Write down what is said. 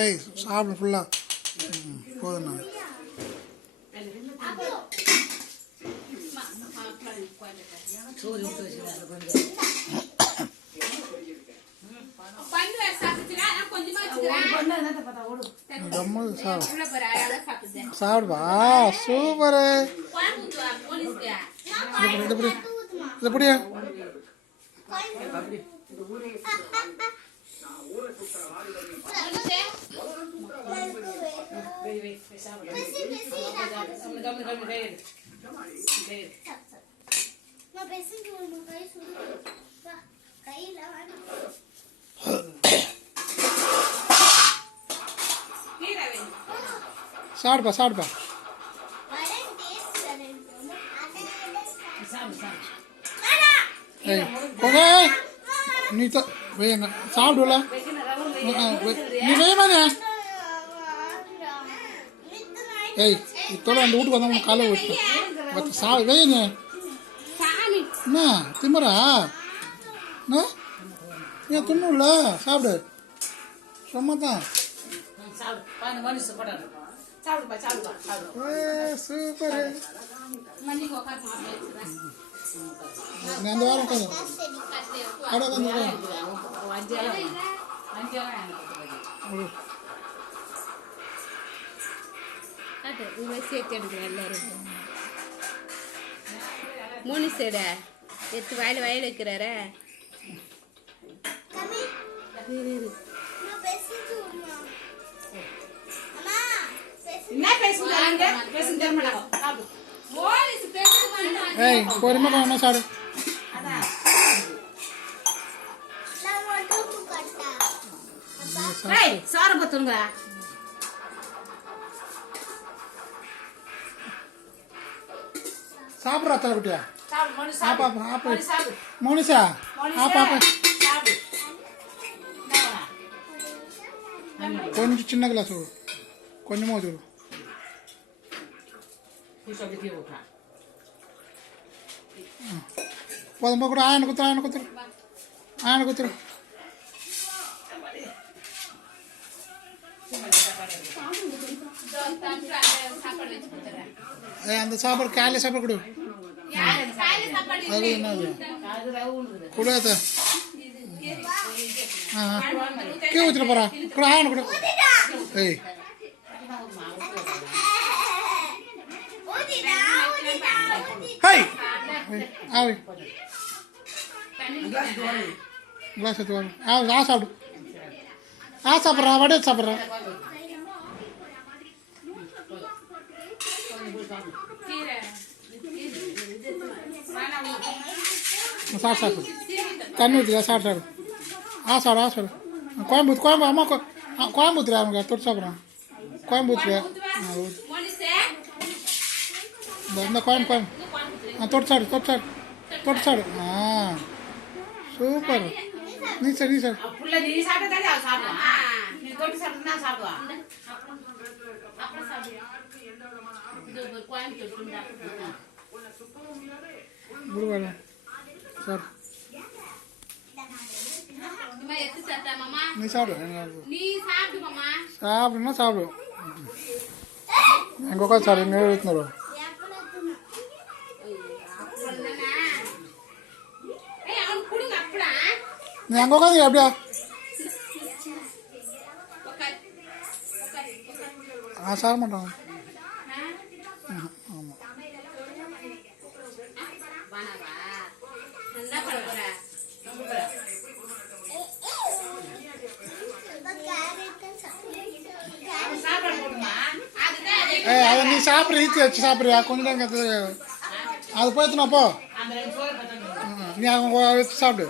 ஏய் சாப்பிடு ஃபுல்லாக போதுண்ணா. சாப்பிடுவா சூப்பரு. இது புடியா சாப்பிடுப்பா சாப்பிடுப்பா. ஏய் போங்க நீ வைங்க சாப்பிடுல நீ வேணானே. ஏய் இத்தோட அந்த வீட்டுக்கு வந்தவங்க காலை விட்டு வைங்க என்ன திமுறா என்ன ஏன் தின்னும்ல சாப்பிடு சும்மா தான். சூப்பர் அந்த வாரம் உட்காந்து അവിടെ மோனிசேட எடுத்து வாயில் வாயில் வைக்கிறாரா ஏய் பொறுமை கொஞ்சம் சாப்பிடு. சார பத்துங்க சாப்பிட்றா தலைக்குட்டியா ஆப்பா ஆப்பா மோனிஷா ஆப்பா ஆப்பா கொஞ்சம் சின்ன கிளாஸ் கொஞ்சமாக வச்சுடு. போதும்பா கூட ஆயனை குத்துரு ஆயனை குத்துரு. அந்த சாப்பாடு காலையில் சாப்பாடு கொடு. அது என்ன கூடாது கீழே வச்சுட்டு போகிறா கூட ஆயனை கொடு. ஏய் ஹை ஆவி கிளாஸ் எடுத்து வாங்க. ஆ சாப்பிடு சாப்பிட்றா வடை சாப்பிட்றா. சாப்பிடு தண்ணி ஊற்றியா சாப்பிட்டாரு. சாப்பிடு கோயம்புத்தூர் அம்மா கோயம்புத்தூர் அவங்க தொட்டு சாப்பிட்றான் கோயம்புத்தூர் இந்த கோயம்பு தொட்டு சாப்பிடு. சூப்பர் நீ சார் குருவாடா சார் நீ சாப்பிடுன்னா சாப்பிடு. எங்கள் உட்காந்து சாப்பிடு எங்கே எடுத்துன்னு நீ அங்கே உட்காந்து எப்படியா சாப்பிட மாட்டாங்க. ஆமாம் அதை நீ சாப்பிட்ற ஈச்சி வச்சு சாப்பிட்றியா கொஞ்சம் நேரம் அது போய்த்துனாப்போ நீ அவங்க வச்சு சாப்பிடு.